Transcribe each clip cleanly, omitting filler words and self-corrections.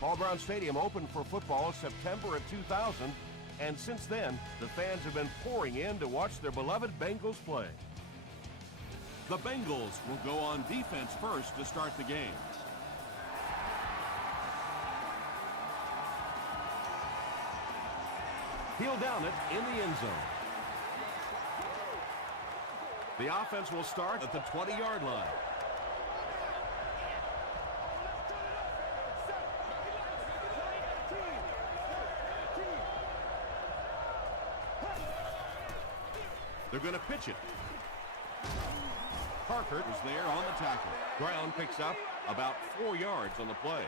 Paul Brown Stadium opened for football September of 2000, and since then, the fans have been pouring in to watch their beloved Bengals play. The Bengals will go on defense first to start the game. He'll down it in the end zone. The offense will start at the 20-yard line. They're going to pitch it. Parker is there on the tackle. Brown picks up about 4 yards on the play.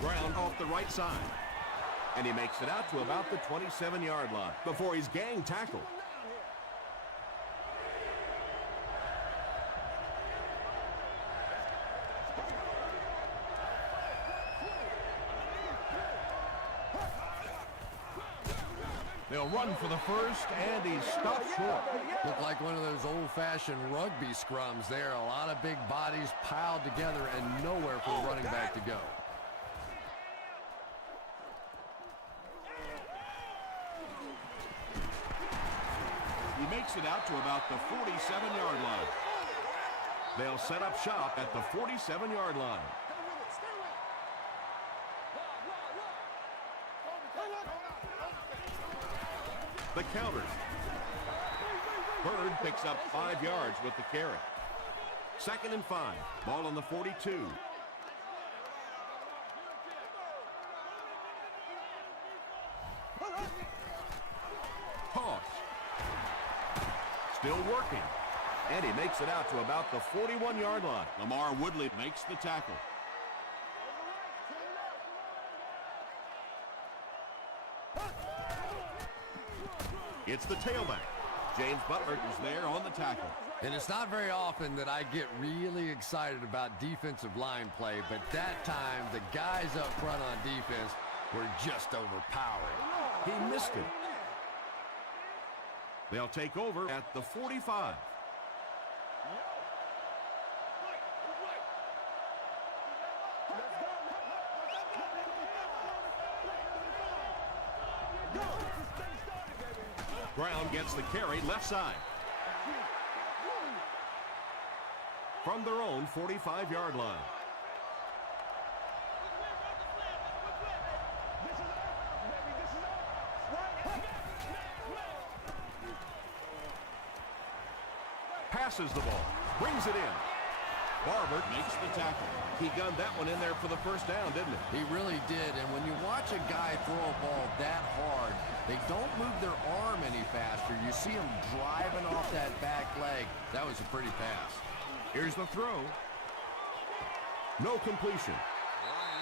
Brown off the right side. And he makes it out to about the 27-yard line before he's gang tackled. They'll run for the first, and he's stopped short. Looked like one of those old-fashioned rugby scrums there. A lot of big bodies piled together and nowhere for the running back to go. He makes it out to about the 47-yard line. They'll set up shop at the 47-yard line. The counter. Bird picks up 5 yards with the carry. 2nd and 5. Ball on the 42. Toss. Still working. And he makes it out to about the 41-yard line. Lamar Woodley makes the tackle. It's the tailback. James Butler is there on the tackle. And it's not very often that I get really excited about defensive line play, but that time the guys up front on defense were just overpowering. He missed it. They'll take over at the 45. Brown gets the carry left side. From their own 45-yard line. Passes the ball. Brings it in. Barber Makes the tackle. He gunned that one in there for the first down, didn't he? He really did, and when you watch a guy throw a ball that hard, they don't move their arm any faster. You see him driving off that back leg. That was a pretty pass. Here's the throw. No completion.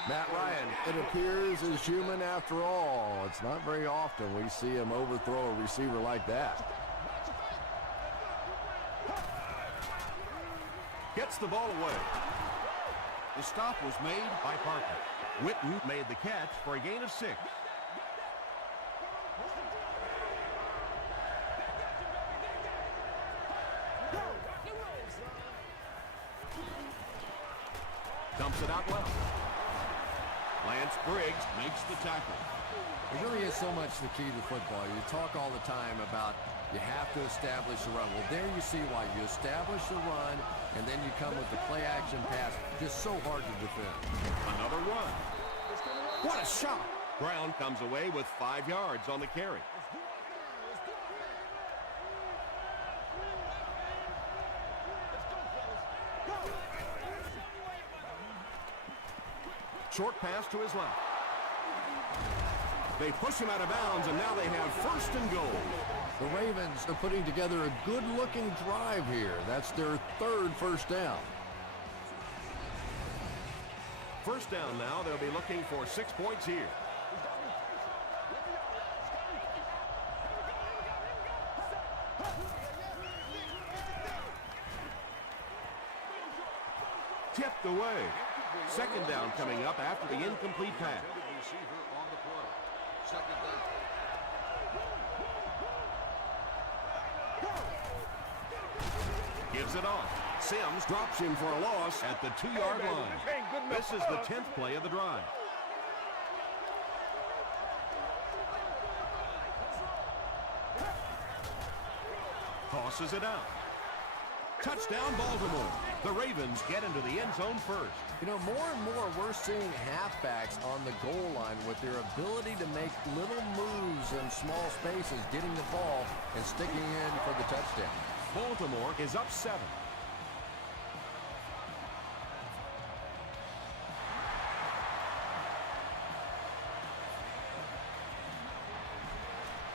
Matt Ryan, it appears, is human after all. It's not very often we see him overthrow a receiver like that. Gets the ball away. The stop was made By Parker. Witten made the catch for a gain of 6. Dumps it out well. Lance Briggs makes the tackle. It really is so much the key to football. You talk all the time about you have to establish the run. Well, there you see why. You establish the run, and then you come with the play-action pass. Just so hard to defend. Another run. What a shot! Brown comes away with 5 yards on the carry. Short pass to his left. They push him out of bounds, and now they have 1st and goal. The Ravens are putting together a good-looking drive here. That's their 3rd first down. First down now. They'll be looking for 6 points here. Tipped away. 2nd down coming up after the incomplete pass. gives it off. Sims drops him for a loss at the 2-yard line. This is the 10th play of the drive. Tosses it out. Touchdown, Baltimore. The Ravens get into the end zone first. You know, more and more we're seeing halfbacks on the goal line with their ability to make little moves in small spaces, getting the ball and sticking in for the touchdown. Baltimore is up 7.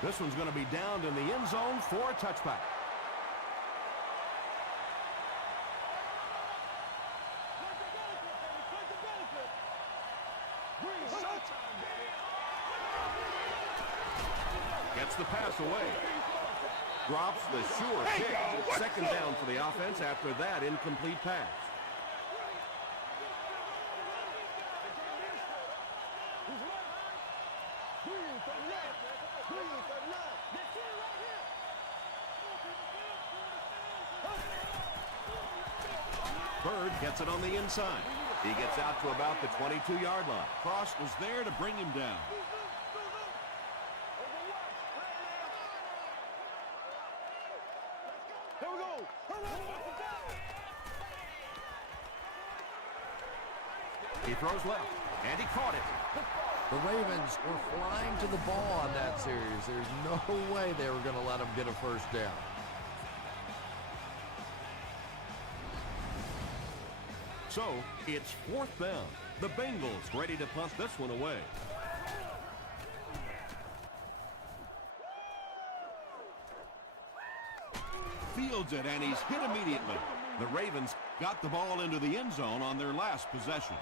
This one's going to be downed in the end zone for a touchback. Gets the pass away. Drops the sure kick. Second down for the offense after that incomplete pass. Bird gets it on the inside. He gets out to about the 22-yard line. Cross was there to bring him down. He throws left, and he caught it. The Ravens were flying to the ball on that series. There's no way they were going to let them get a first down. So, it's 4th down. The Bengals ready to punt this one away. Fields it, and he's hit immediately. The Ravens got the ball into the end zone on their last possession.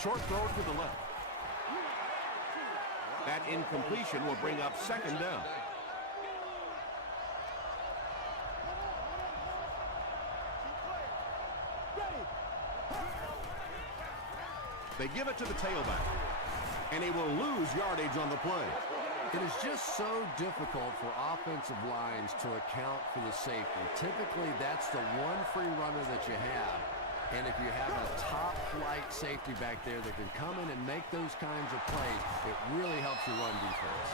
Short throw to the left. That incompletion will bring up second down. They give it to the tailback, and he will lose yardage on the play. It is just so difficult for offensive lines to account for the safety. Typically, that's the one free runner that you have. And if you have a top-flight safety back there that can come in and make those kinds of plays, it really helps you run defense.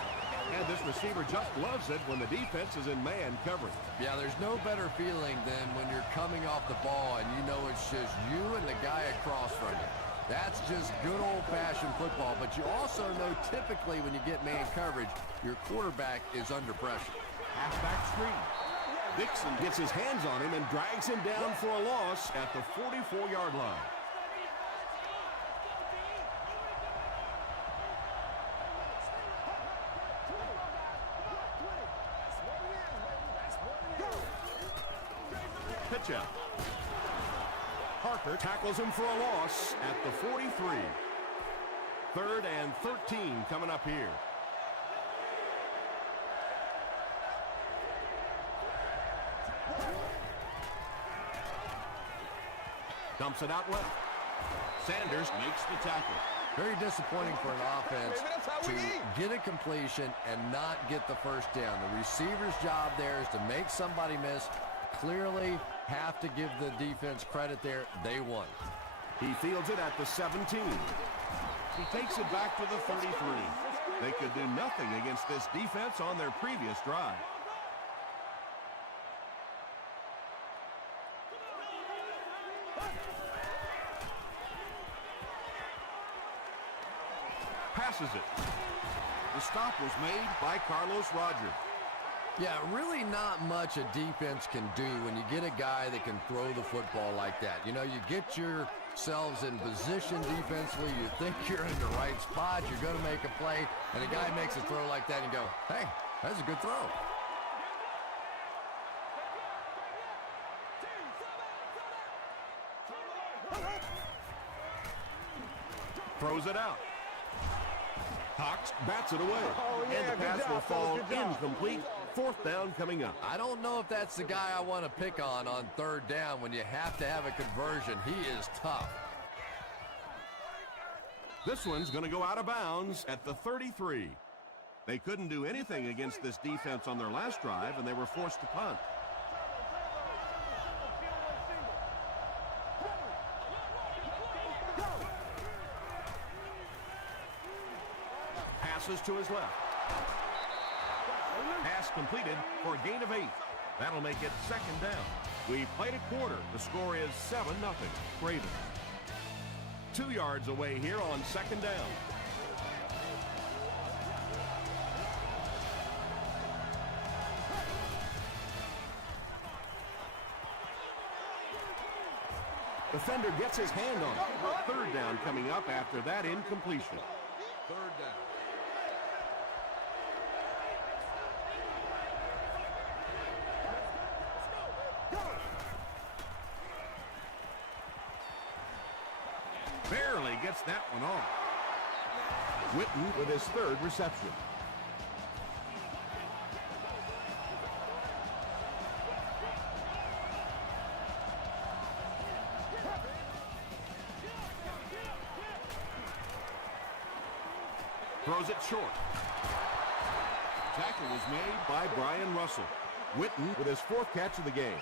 And this receiver just loves it when the defense is in man coverage. Yeah, there's no better feeling than when you're coming off the ball and you know it's just you and the guy across from you. That's just good old-fashioned football. But you also know typically when you get man coverage, your quarterback is under pressure. Halfback screen. Dixon gets his hands on him and drags him down for a loss at the 44-yard line. Pitch out. Parker tackles him for a loss at the 43. 3rd and 13 coming up here. Dumps it out left. Sanders makes the tackle. Very disappointing for an offense to get a completion and not get the first down. The receiver's job there is to make somebody miss. Clearly have to give the defense credit there. They won. He fields it at the 17. He takes it back to the 33. They could do nothing against this defense on their previous drive. Passes it. The stop was made by Carlos Rogers. Yeah, really not much a defense can do when you get a guy that can throw the football like that. You know, you get yourselves in position defensively, you think you're in the right spot, you're going to make a play, and a guy makes a throw like that and you go, hey, that's a good throw. Throws it out. Cox bats it away. And the pass will fall incomplete. 4th down coming up. I don't know if that's the guy I want to pick on 3rd down when you have to have a conversion. He is tough. This one's going to go out of bounds at the 33. They couldn't do anything against this defense on their last drive, and they were forced to punt. Passes to his left. Pass completed for a gain of 8. That'll make it second down. We played a quarter. The score is 7-0. Ravens. 2 yards away here on second down. Defender gets his hand on it. Third down coming up after that incompletion. Third down. Barely gets that one off. Witten with his third reception. Throws it short. Tackle was made by Brian Russell. Witten with his 4th catch of the game.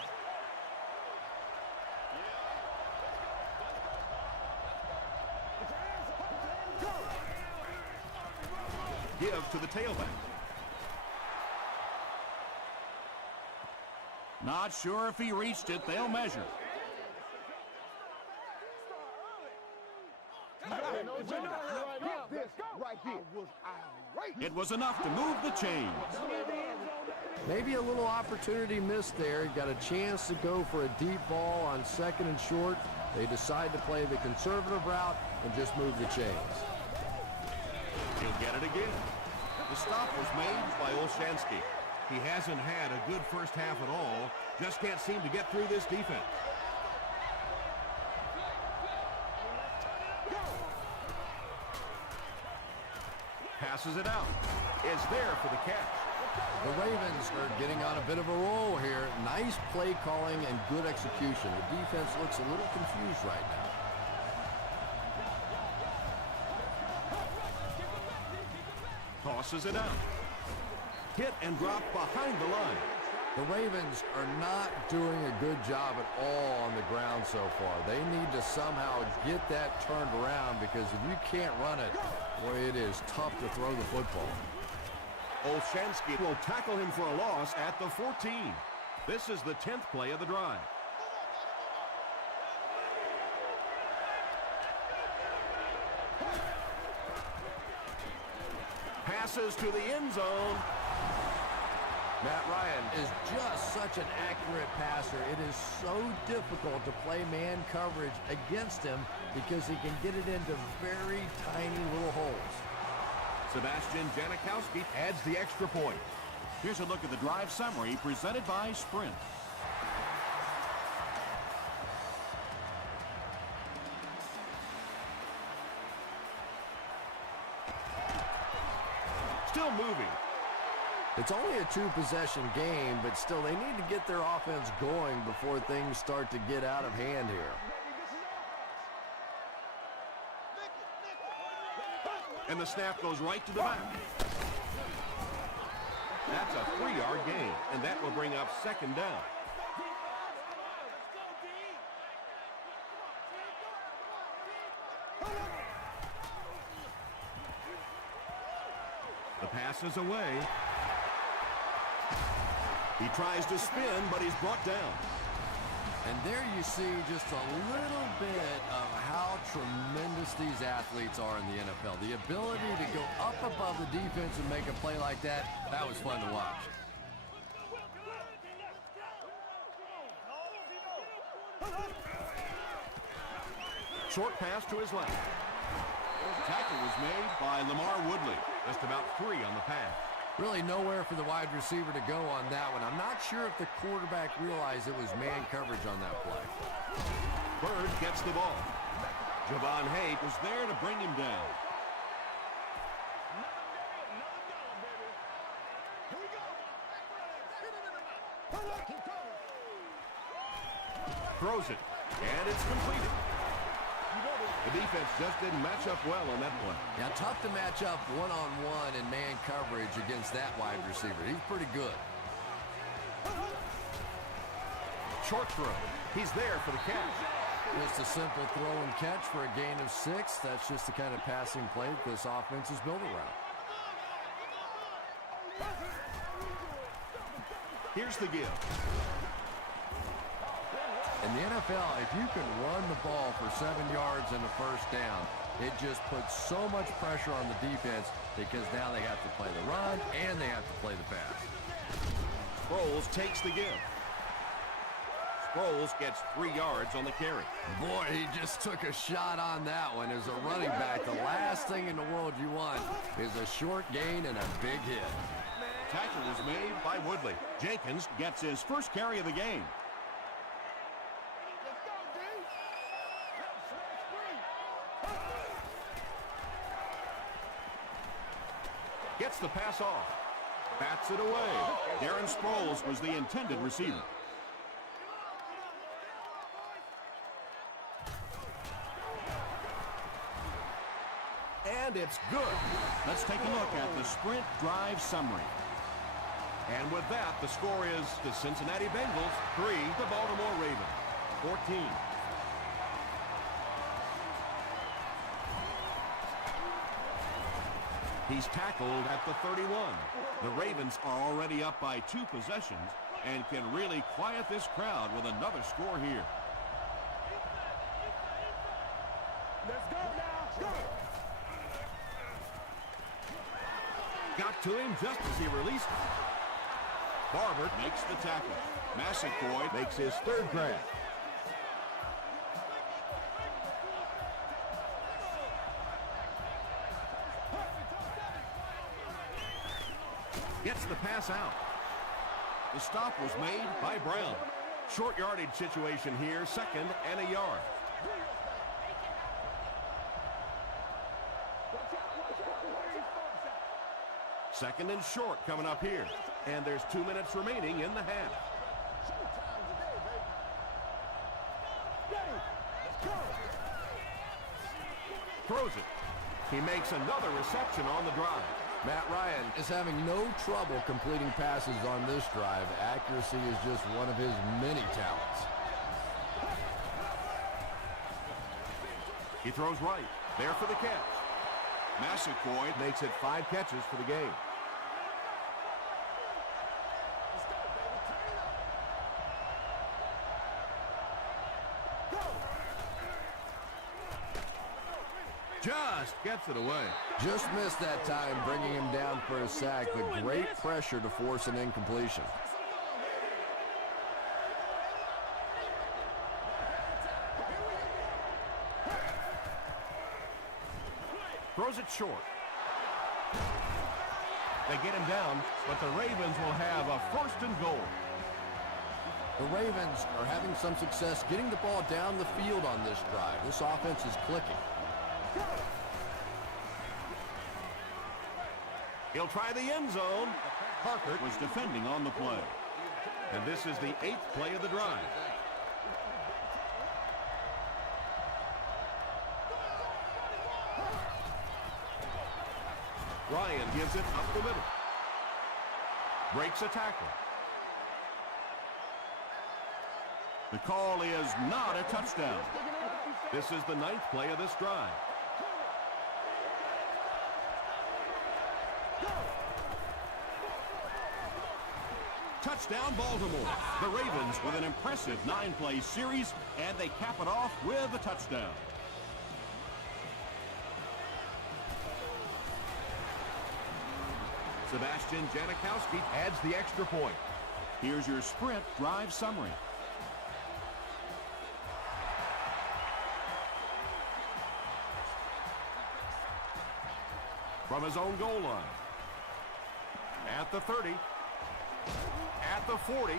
Give to the tailback. Not sure if he reached it. They'll measure. It was enough to move the chains. Maybe a little opportunity missed there. Got a chance to go for a deep ball on 2nd and short. They decide to play the conservative route and just move the chains. He'll get it again. The stop was made by Olshansky. He hasn't had a good first half at all. Just can't seem to get through this defense. Passes it out. Is there for the catch. The Ravens are getting on a bit of a roll here. Nice play calling and good execution. The defense looks a little confused right now. Tosses it out. Hit and drop behind the line. The Ravens are not doing a good job at all on the ground so far. They need to somehow get that turned around, because if you can't run it, boy, it is tough to throw the football. Olshansky will tackle him for a loss at the 14. This is the 10th play of the drive. Passes to the end zone. Matt Ryan is just such an accurate passer. It is so difficult to play man coverage against him because he can get it into very tiny little holes. Sebastian Janikowski adds the extra point. Here's a look at the drive summary presented by Sprint. Still moving. It's only a 2-possession game, but still they need to get their offense going before things start to get out of hand here. And the snap goes right to the back. That's a 3-yard gain, and that will bring up second down. The pass is away. He tries to spin, but he's brought down. And there you see just a little bit of how tremendous these athletes are in the NFL. The ability to go up above the defense and make a play like that, that was fun to watch. Short pass to his left. Tackle was made by Lamar Woodley. Just about 3 on the pass. Really nowhere for the wide receiver to go on that one. I'm not sure if the quarterback realized it was man coverage on that play. Bird gets the ball. Javon Haidt was there to bring him down. Throws it, and it's completed. The defense just didn't match up well on that play. Now, tough to match up one-on-one in man coverage against that wide receiver. He's pretty good. Short throw. He's there for the catch. Just a simple throw and catch for a gain of 6. That's just the kind of passing play that this offense is built around. Here's the give. In the NFL, if you can run the ball for 7 yards and a first down, it just puts so much pressure on the defense because now they have to play the run and they have to play the pass. Sproles takes the give. Sproles gets 3 yards on the carry. Boy, he just took a shot on that one. As a running back, the last thing in the world you want is a short gain and a big hit. Tackle is made by Woodley. Jenkins gets his first carry of the game. Gets the pass off. Bats it away. Darren Sproles was the intended receiver. And it's good. Let's take a look at the sprint drive summary. And with that, the score is the Cincinnati Bengals 3, the Baltimore Ravens 14. He's tackled at the 31. The Ravens are already up by 2 possessions and can really quiet this crowd with another score here. Let's go now. Go. Got to him just as he released it. Barber makes the tackle. Massaquoi Makes his 3rd grab. Gets the pass out. The stop was made By Brown. Short yardage situation here, 2nd and a yard. Second and short coming up here. And there's 2 minutes remaining in the half. Throws it. He makes another reception on the drive. Matt Ryan is having no trouble completing passes on this drive. Accuracy is just one of his many talents. He throws right. There for the catch. Massaquoi Makes it 5 catches for the game. Just gets it away. Just missed that time, bringing him down for a sack, but great pressure to force an incompletion. Throws it short. They get him down, but the Ravens will have a 1st and goal. The Ravens are having some success getting the ball down the field on this drive. This offense is clicking. He'll try the end zone. Parker was defending on the play. And this is the 8th play of the drive. Ryan gives it up the middle. Breaks a tackle. The call is not a touchdown. This is the 9th play of this drive. Touchdown, Baltimore. The Ravens with an impressive 9-play series, and they cap it off with a touchdown. Sebastian Janikowski adds the extra point. Here's your sprint drive summary. From his own goal line. At the 30. At the 40.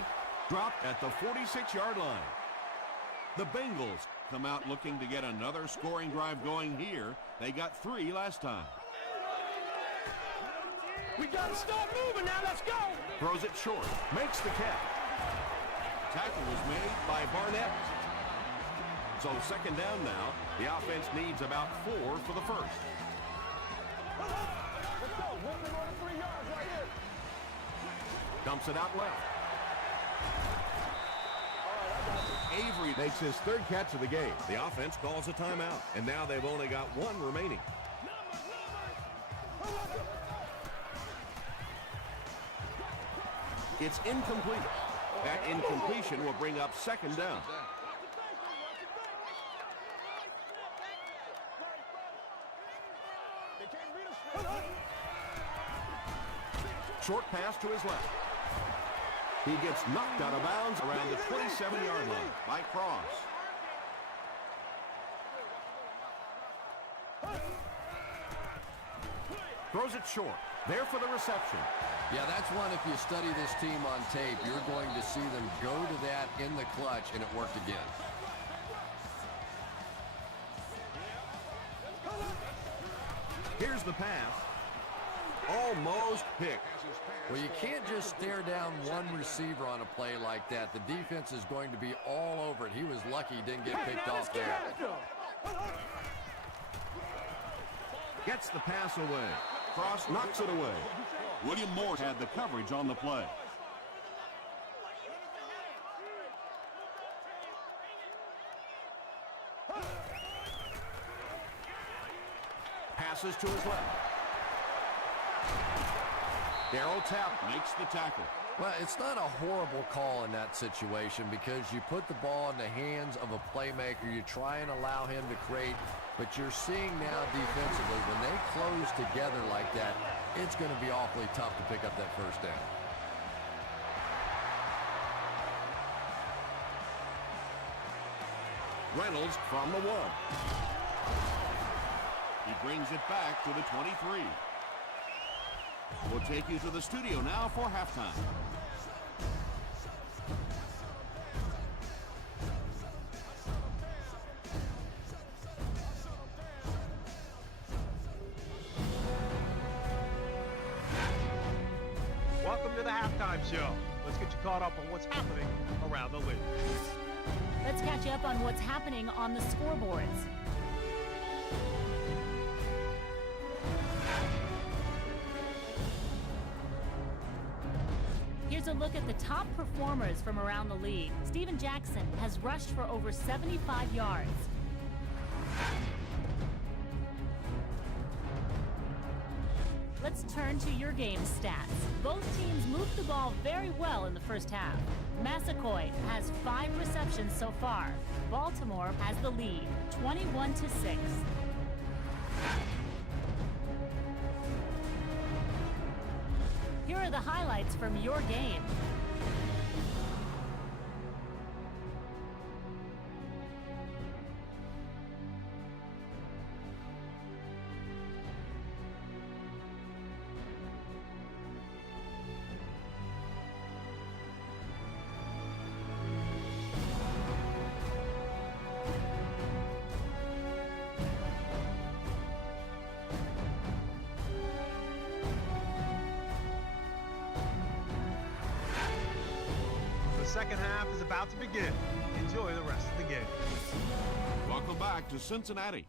Dropped at the 46-yard line. The Bengals come out looking to get another scoring drive going here. They got 3 last time. We gotta start moving now. Let's go. Throws it short. Makes the catch. Tackle was made By Barnett. So second down now. The offense needs about 4 for the first. Let's go. Working on the 3 yards right here. Dumps it out left. Avery makes his 3rd catch of the game. The offense calls a timeout, and now they've only got 1 remaining. It's incomplete. That incompletion will bring up second down. Short pass to his left. He gets knocked out of bounds around the 27-yard line by Cross. Throws it short. There for the reception. Yeah, that's one, if you study this team on tape, you're going to see them go to that in the clutch, and it worked again. Here's the pass. Almost picked. Well, you can't just stare down one receiver on a play like that. The defense is going to be all over it. He was lucky he didn't get picked off there. Gets the pass away. Cross knocks it away. William Moore had the coverage on the play. Passes to his left. Darryl Tapp makes the tackle. Well, it's not a horrible call in that situation because you put the ball in the hands of a playmaker. You try and allow him to create, but you're seeing now defensively, when they close together like that, it's going to be awfully tough to pick up that first down. Reynolds from the 1. He brings it back to the 23. We'll take you to the studio now for halftime. Welcome to the halftime show. Let's get you caught up on what's happening around the league. Let's catch you up on what's happening on the scoreboards. Here's a look at the top performers from around the league. Steven Jackson has rushed for over 75 yards. Let's turn to your game stats. Both teams moved the ball very well in the first half. Massaquoi has 5 receptions so far. Baltimore has the lead, 21-6. Here are the highlights from your game. The second half is about to begin. Enjoy the rest of the game. Welcome back to Cincinnati.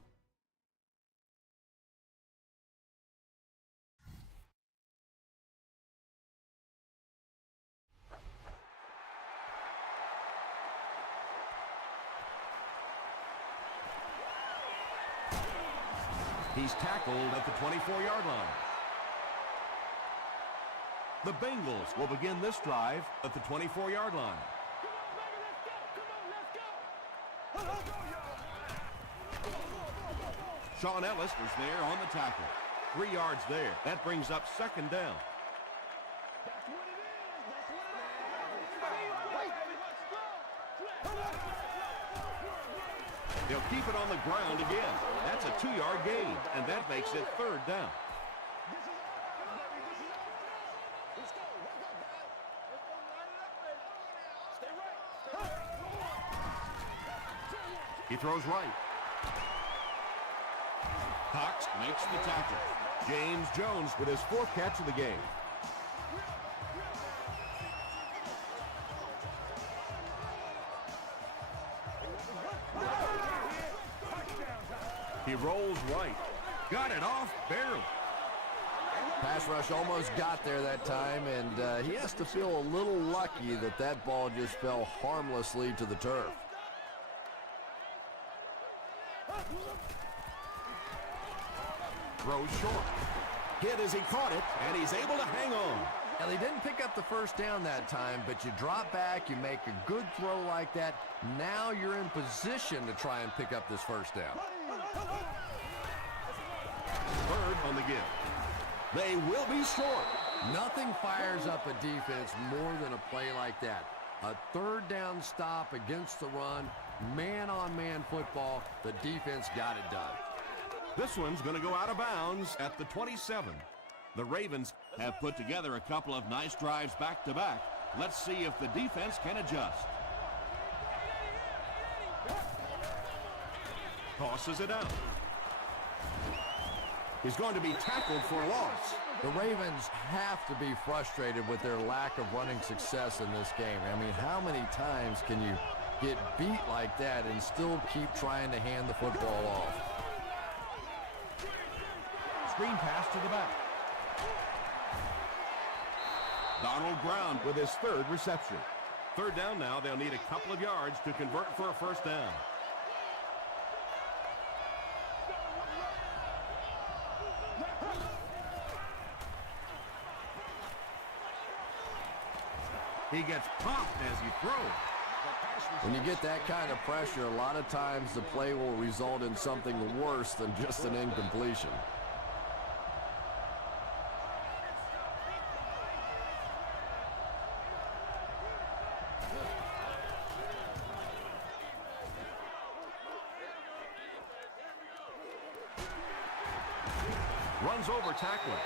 He's tackled at the 24-yard line. The Bengals will begin this drive at the 24-yard line. Sean Ellis Was there on the tackle. 3 yards there. That brings up second down. They'll keep it on the ground again. That's a 2-yard gain, and that makes it third down. He throws right. Cox makes the tackle. James Jones with his 4th catch of the game. He rolls right. Got it off barely. Pass rush almost got there that time, and he has to feel a little lucky that that ball just fell harmlessly to the turf. Throws short. Hit as he caught it, and he's able to hang on. Now, they didn't pick up the first down that time, but you drop back, you make a good throw like that. Now you're in position to try and pick up this first down. Bird on the give. They will be short. Nothing fires up a defense more than a play like that. A third down stop against the run, man-on-man football. The defense got it done. This one's going to go out of bounds at the 27. The Ravens have put together a couple of nice drives back-to-back. Let's see if the defense can adjust. Tosses it out. He's going to be tackled for a loss. The Ravens have to be frustrated with their lack of running success in this game. I mean, how many times can you get beat like that and still keep trying to hand the football off? Screen pass to the back. Donald Brown with his third reception. Third down now. They'll need a couple of yards to convert for a first down. He gets popped as he throws. When you get that kind of pressure, a lot of times the play will result in something worse than just an incompletion. Runs over tackler.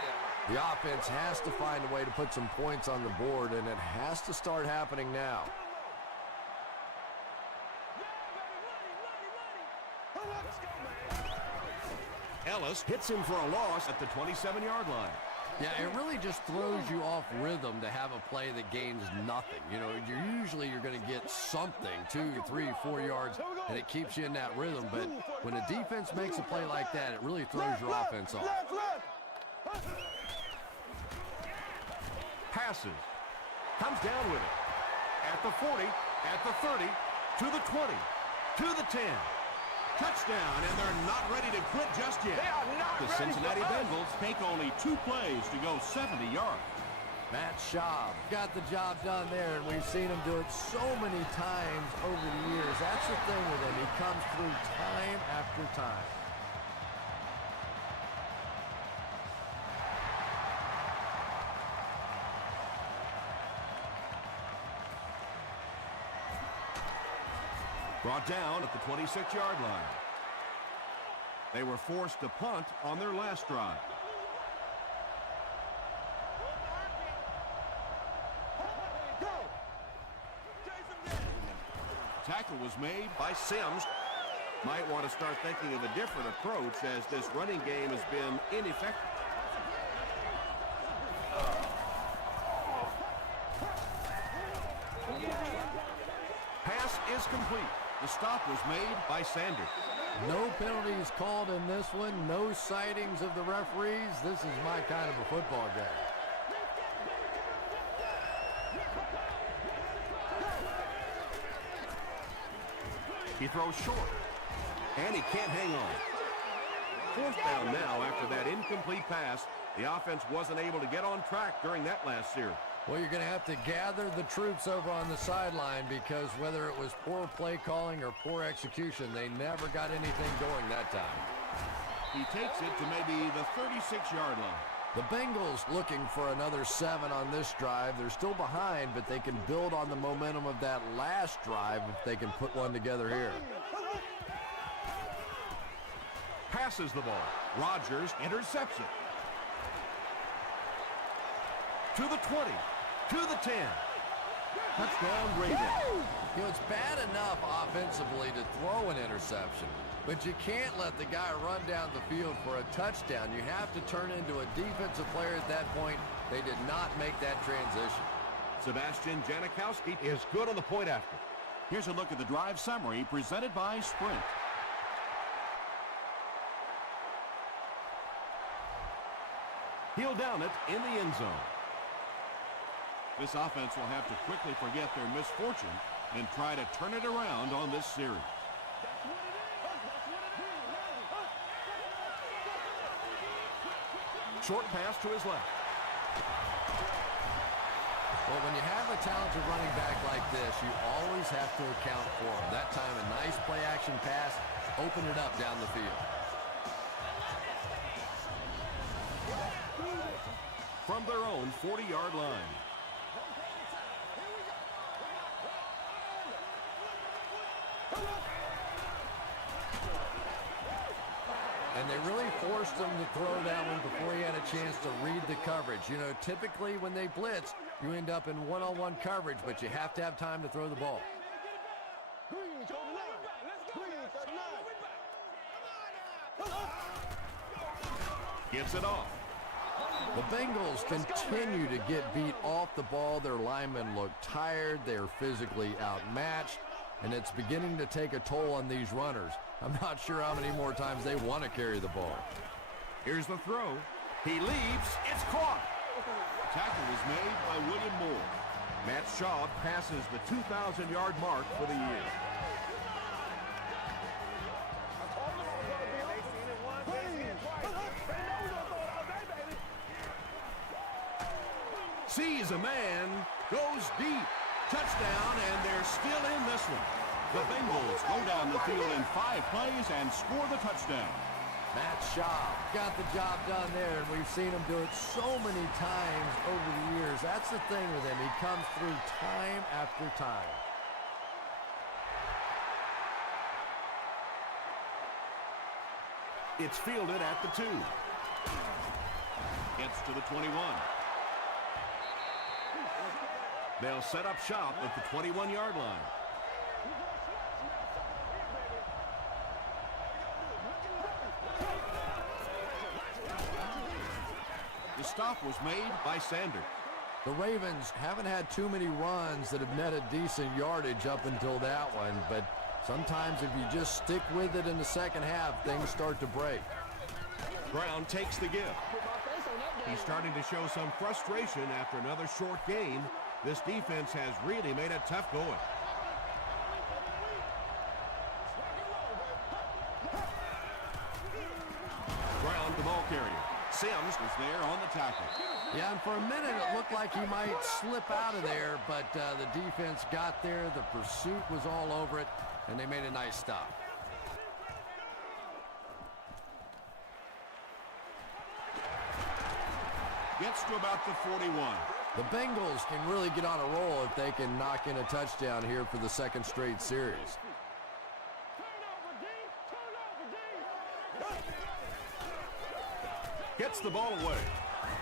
The offense has to find a way to put some points on the board, and it has to start happening now. Ellis hits him for a loss at the 27-yard line. Yeah, it really just throws you off rhythm to have a play that gains nothing. You know, you're going to get something, 2, 3, 4 yards, and it keeps you in that rhythm. But when a defense makes a play like that, it really throws your offense off. Passes. Comes down with it. At the 40, at the 30, to the 20, to the 10. Touchdown, and they're not ready to quit just yet. The Cincinnati Bengals take only 2 plays to go 70 yards. Matt Schaub got the job done there, and we've seen him do it so many times over the years. That's the thing with him. He comes through time after time. Brought down at the 26-yard line. They were forced to punt on their last drive. Tackle was made by Sims. Might want to start thinking of a different approach as this running game has been ineffective. Pass is complete. The stop was made by Sanders. No penalties called in this one. No sightings of the referees. This is my kind of a football game. He throws short. And he can't hang on. Fourth down now after that incomplete pass. The offense wasn't able to get on track during that last series. Well, you're going to have to gather the troops over on the sideline because whether it was poor play calling or poor execution, they never got anything going that time. He takes it to maybe the 36-yard line. The Bengals looking for another 7 on this drive. They're still behind, but they can build on the momentum of that last drive if they can put one together here. Passes the ball. Rodgers intercepts it. To the 20. To the 10. Touchdown, Ravens. You know, it's bad enough offensively to throw an interception, but you can't let the guy run down the field for a touchdown. You have to turn into a defensive player at that point. They did not make that transition. Sebastian Janikowski is good on the point after. Here's a look at the drive summary presented by Sprint. He'll down it in the end zone. This offense will have to quickly forget their misfortune and try to turn it around on this series. Short pass to his left. Well, when you have a talented running back like this, you always have to account for him. That time, a nice play-action pass, open it up down the field. From their own 40-yard line. And they really forced him to throw that one before he had a chance to read the coverage. You know, typically when they blitz, you end up in one-on-one coverage, but you have to have time to throw the ball. Gets it off. The Bengals continue to get beat off the ball. Their linemen look tired. They're physically outmatched, and it's beginning to take a toll on these runners. I'm not sure how many more times they want to carry the ball. Here's the throw. He leaps. It's caught. Tackle was made by William Moore. Matt Schaub passes the 2,000-yard mark for the year. Sees a man, goes deep. Touchdown, and they're still in this one. The Bengals go down the field in 5 plays and score the touchdown. Matt Schaub got the job done there, and we've seen him do it so many times over the years. That's the thing with him. He comes through time after time. It's fielded at the 2. Gets to the 21. They'll set up shop at the 21-yard line. The stop was made by Sanders. The Ravens haven't had too many runs that have netted decent yardage up until that one, but sometimes if you just stick with it in the second half, things start to break. Brown takes the give. He's starting to show some frustration after another short game. This defense has really made it tough going. Brown, the ball carrier. Sims was there on the tackle. Yeah, and for a minute it looked like he might slip out of there, but the defense got there. The pursuit was all over it, and they made a nice stop. Gets to about the 41. The Bengals can really get on a roll if they can knock in a touchdown here for the second straight series. Gets the ball away.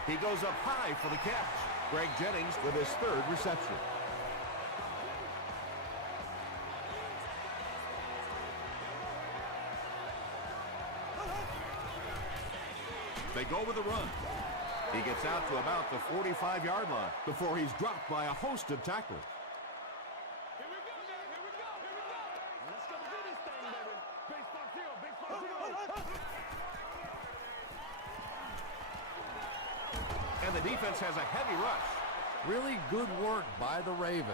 He goes up high for the catch. Greg Jennings with his 3rd reception. They go with a run. He gets out to about the 45-yard line before he's dropped by a host of tacklers. Here we go, man. Here we go. Here we go. Let's go do this thing, baby. Big spot field. Big spot field. And the defense has a heavy rush. Really good work by the Ravens.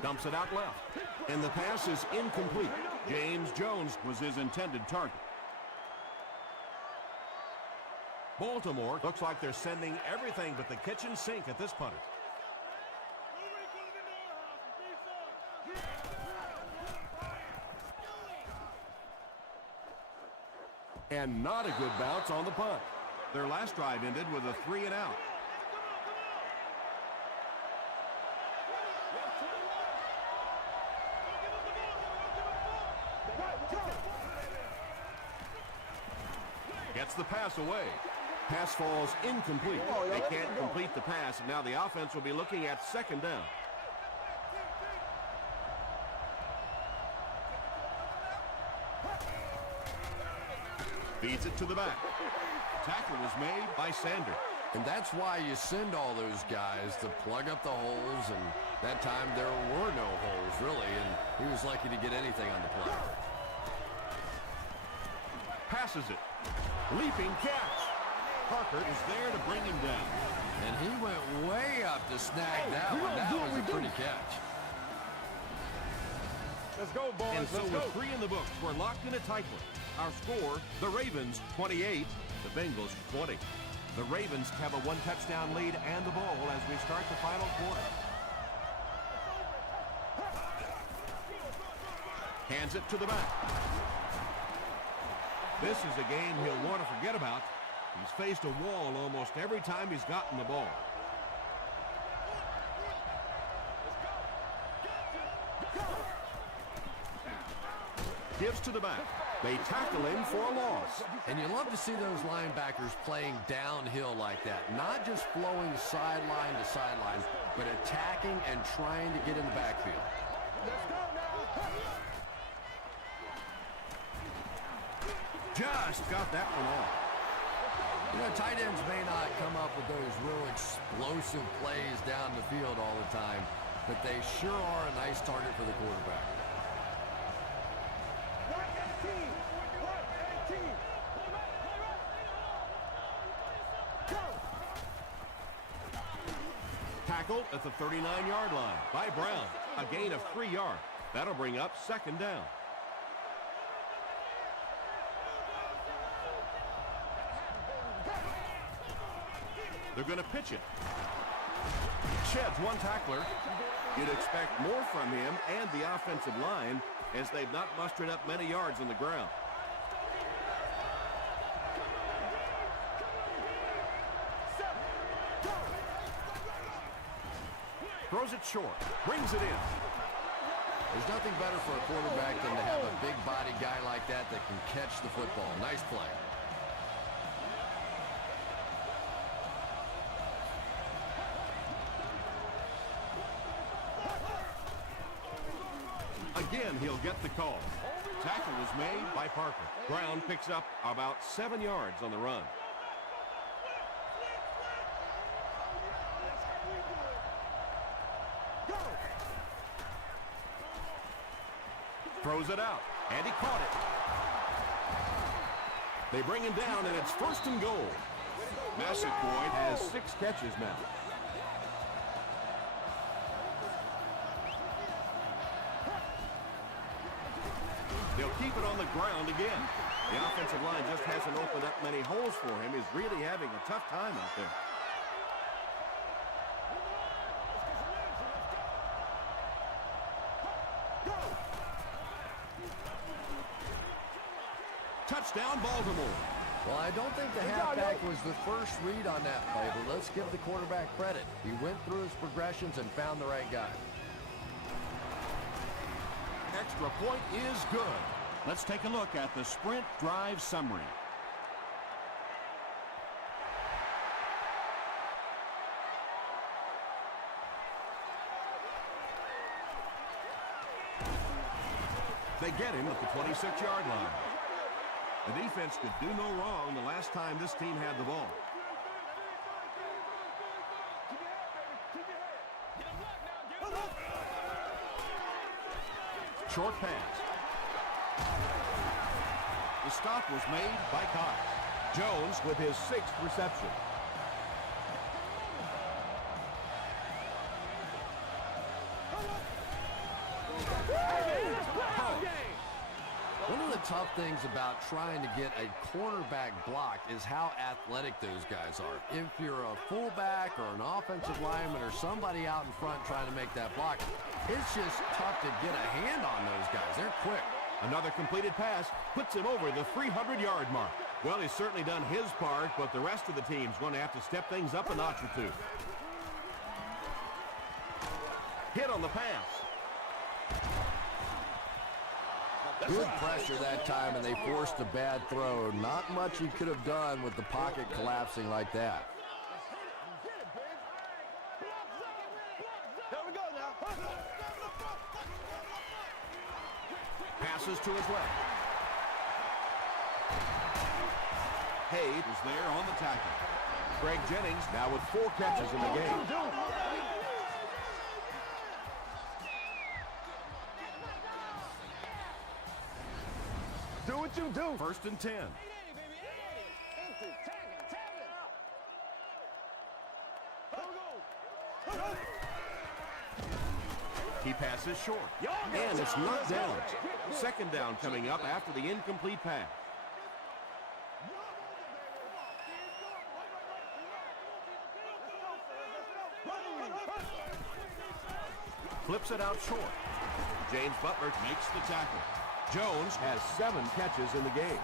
Dumps it out left. And the pass is incomplete. James Jones was his intended target. Baltimore looks like they're sending everything but the kitchen sink at this punter. And not a good bounce on the punt. Their last drive ended with a 3-and-out. Gets the pass away. Pass falls incomplete. They can't complete the pass, and now the offense will be looking at 2nd down. Feeds it to the back. Tackle was made by Sanders. And that's why you send all those guys to plug up the holes, and that time there were no holes, really, and he was lucky to get anything on the play. Passes it. Leaping catch. Parker is there to bring him down. And he went way up to snag that one. That was a pretty catch. Let's go, boys. And so Let's with go. 3 in the books, we're locked in a tight one. Our score, the Ravens 28, the Bengals 20. The Ravens have a 1-touchdown lead and the ball as we start the final quarter. Hands it to the back. This is a game he'll want to forget about. He's faced a wall almost every time he's gotten the ball. Gives to the back. They tackle him for a loss. And you love to see those linebackers playing downhill like that. Not just flowing sideline to sideline, but attacking and trying to get in the backfield. Just got that one off. You know, tight ends may not come up with those real explosive plays down the field all the time, but they sure are a nice target for the quarterback. Tackled at the 39-yard line by Brown. A gain of 3 yards. That'll bring up 2nd down. They're going to pitch it. Sheds one tackler. You'd expect more from him and the offensive line as they've not mustered up many yards on the ground. Throws it short. Brings it in. There's nothing better for a quarterback than to have a big body guy like that that can catch the football. Nice play. Again, he'll get the call. Tackle was made by Parker. Brown picks up about 7 yards on the run. Throws it out, and he caught it. They bring him down, and it's 1st and goal. Massaquoi has 6 catches now. They'll keep it on the ground again. The offensive line just hasn't opened up many holes for him. He's really having a tough time out there. Touchdown, Baltimore. Well, I don't think the halfback was the first read on that play, but let's give the quarterback credit. He went through his progressions and found the right guy. Extra point is good. Let's take a look at the sprint drive summary. They get him at the 26-yard line. The defense could do no wrong the last time this team had the ball. Short pass. The stop was made by Cox. Jones with his 6th reception. One of the tough things about trying to get a cornerback blocked is how athletic those guys are. If you're a fullback or an offensive lineman or somebody out in front trying to make that block, it's just tough to get a hand on those guys. They're quick. Another completed pass puts him over the 300-yard mark. Well, he's certainly done his part, but the rest of the team's going to have to step things up a notch or two. Hit on the pass. Good pressure that time, and they forced a bad throw. Not much he could have done with the pocket collapsing like that. Passes to his left. Hayes is there on the tackle. Greg Jennings now with 4 catches in the game. Do what you do. 1st and 10. He passes short. And it's knocked down. 2nd down coming up after the incomplete pass. Flips it out short. James Butler Makes the tackle. Jones has 7 catches in the game.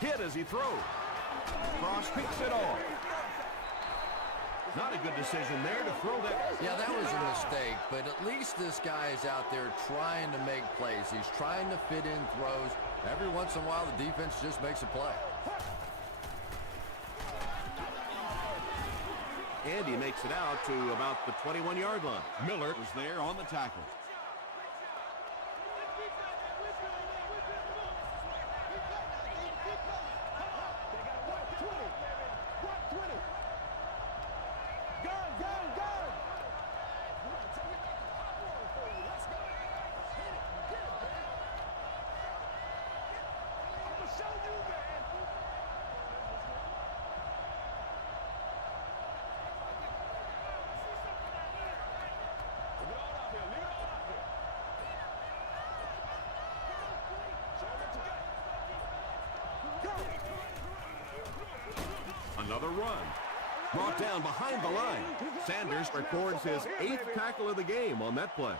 Hit as he throws. Cross picks it off. Not a good decision there to throw that. Yeah, that was a mistake, but at least this guy is out there trying to make plays. He's trying to fit in throws. Every once in a while, the defense just makes a play. And he makes it out to about the 21-yard line. Miller was there on the tackle. Another run. Brought down behind the line. Sanders records his 8th tackle of the game on that play.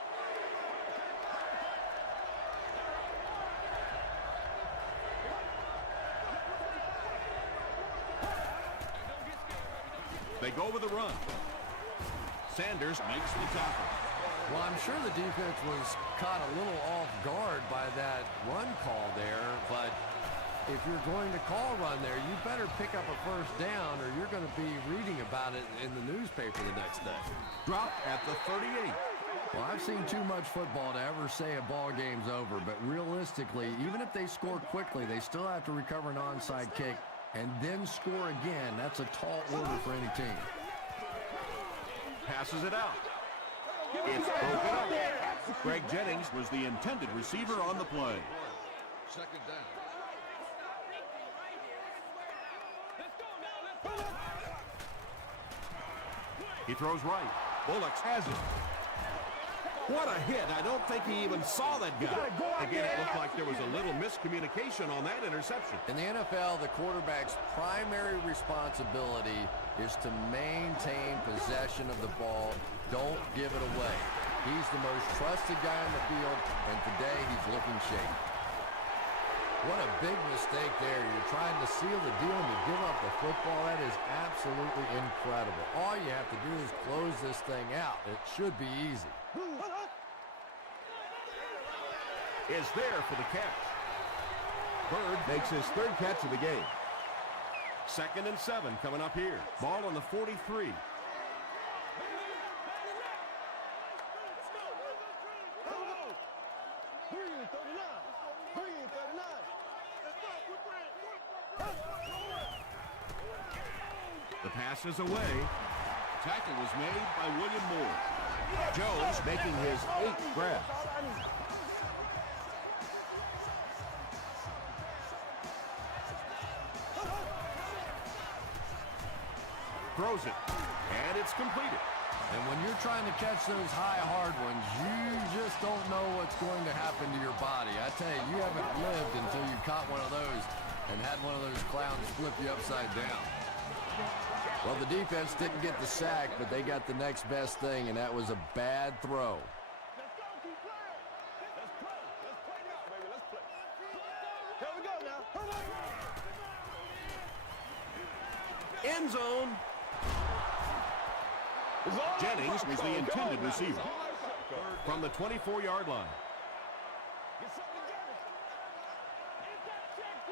They go with the run. Sanders makes the tackle. Well, I'm sure the defense was caught a little off guard by that run call there, but if you're going to call run there, you better pick up a 1st down or you're going to be reading about it in the newspaper the next day. Drop at the 38. Well, I've seen too much football to ever say a ball game's over, but realistically, even if they score quickly, they still have to recover an onside kick and then score again. That's a tall order for any team. Passes it out. It's broken up. Greg Jennings was the intended receiver on the play. 2nd down. He throws right. Bullocks has it. What a hit. I don't think he even saw that guy. Again, it looked like there was a little miscommunication on that interception. In the NFL, the quarterback's primary responsibility is to maintain possession of the ball. Don't give it away. He's the most trusted guy on the field, and today he's looking shaky. What a big mistake there. You're trying to seal the deal and you give up the football. That is absolutely incredible. All you have to do is close this thing out. It should be easy. Is there for the catch. Bird makes his 3rd catch of the game. 2nd and 7 coming up here. Ball on the 43. The pass is away. Tackle was made by William Moore. Jones making his 8th grab. Throws it, and it's completed. And when you're trying to catch those high, hard ones, you just don't know what's going to happen to your body. I tell you, you haven't lived until you caught one of those and had one of those clowns flip you upside down. Well, the defense didn't get the sack, but they got the next best thing, and that was a bad throw. Let's go, keep playing. Let's play. Let's play now, baby. Let's play. Here we go now. End zone. Jennings was the intended receiver. From the 24-yard line. Get something together. It's that check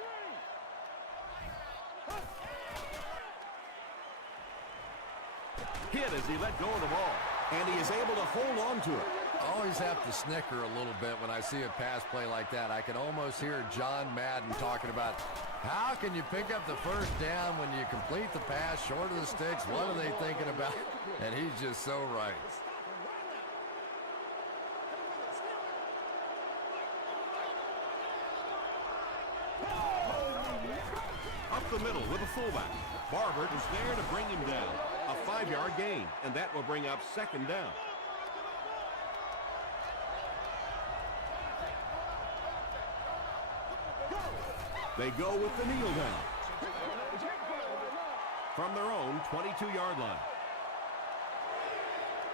3. Hit as he let go of the ball. And he is able to hold on to it. always have to snicker a little bit when I see a pass play like that. I can almost hear John Madden talking about how can you pick up the first down when you complete the pass short of the sticks? What are they thinking about? And he's just so right. Up the middle with a fullback. Barber is there to bring him down. A 5-yard gain, and that will bring up second down. They go with the kneel down from their own 22-yard line.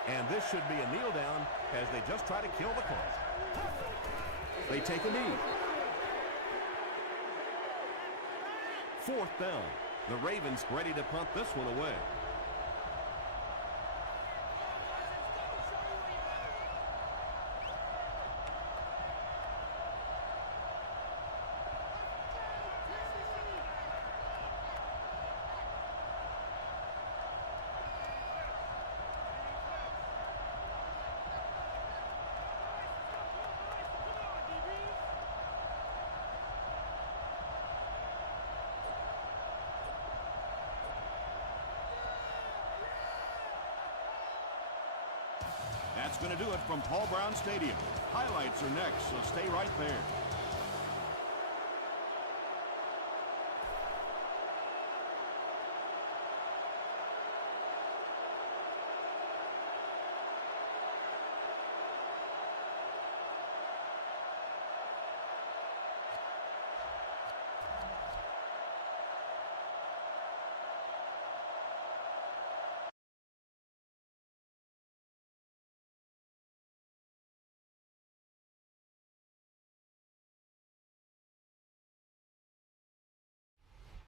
And this should be a kneel down as they just try to kill the clock. They take a knee. 4th down. The Ravens ready to punt this one away. That's going to do it from Paul Brown Stadium. Highlights are next, so stay right there.